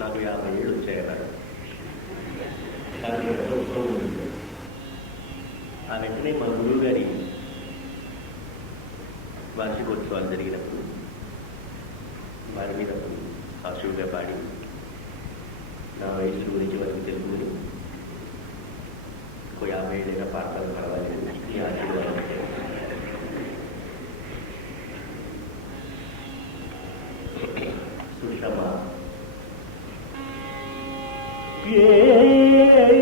నాకు 50 ఏళ్ళు వచ్చాయన్నాడు. కానీ ఉత్సవం ఉంది. ఆ వెంటనే మా గురువు గారి వార్షికోత్సవాలు జరిగినప్పుడు వారి మీద సాక్షువుగా పాడి నా వయస్సు గురించి వారికి తెలుపుకుని ఒక 50 ఏళ్ళైనా పాటలు పడవాలని ఈ ఆశీర్వాదం. సుషమ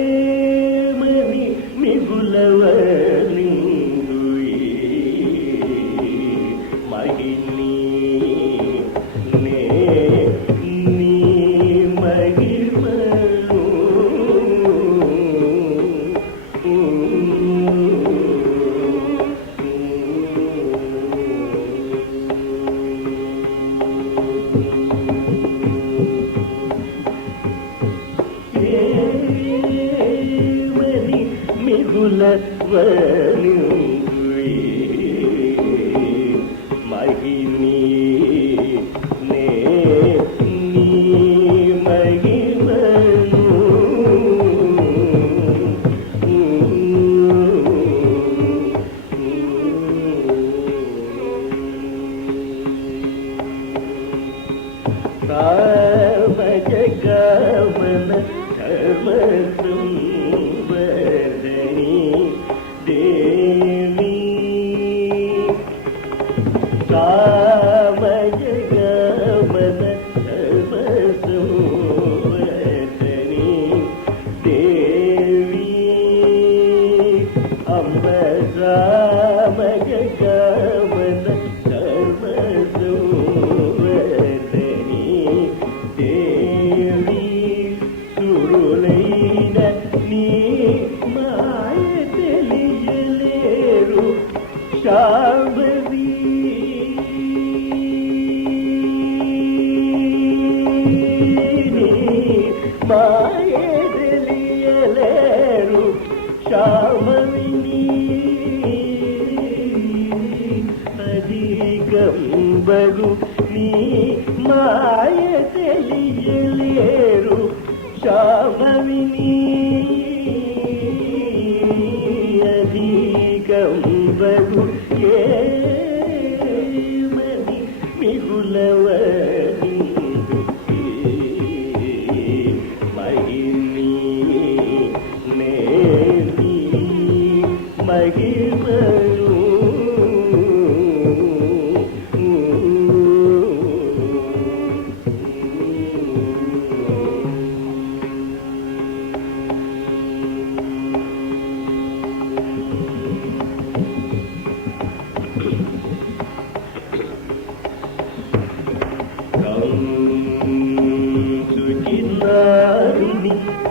ప్రేమని మిగులవని మహిని నే నీ మహిమను మిగులవని మహిని నే నీ మహిమను సామజగమన ధర్మసంవర్ధని దేవి సామజగమన ధర్మసంవర్ధని దేవి అంబ సామజగమన ధర్మసంవర్ధని దేవి సురులైన నీ మాయ తెలియలేరు శాంభవి మాయ తెలియలేరు శాంభవిని అధికంబరు నీ మాయ తెలియలేరు శాంభవిని అధికంబరు ఏమని మిగులవని మహిని నే నీ మహిమను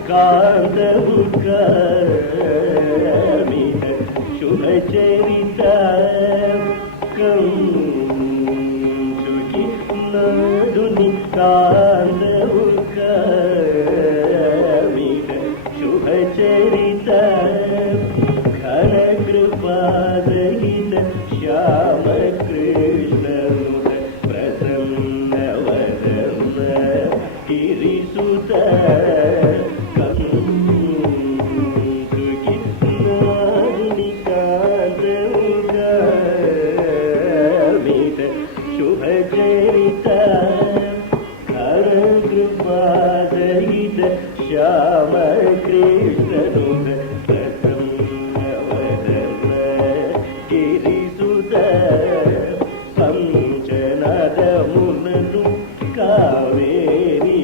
కాంతవు కమిత శుభచరిత కంచుకి నదుని కాంతవు కమిత శుభచరిత ఘన కృపాదహిత శ్యామ కృష్ణనుత ప్రసన్న వదన గిరిసుత శుభచరిత కృపాదహిత శ్యామ కృష్ణనుత ప్రసన్న వదన గిరిసుత పంచనదమునను కావేరి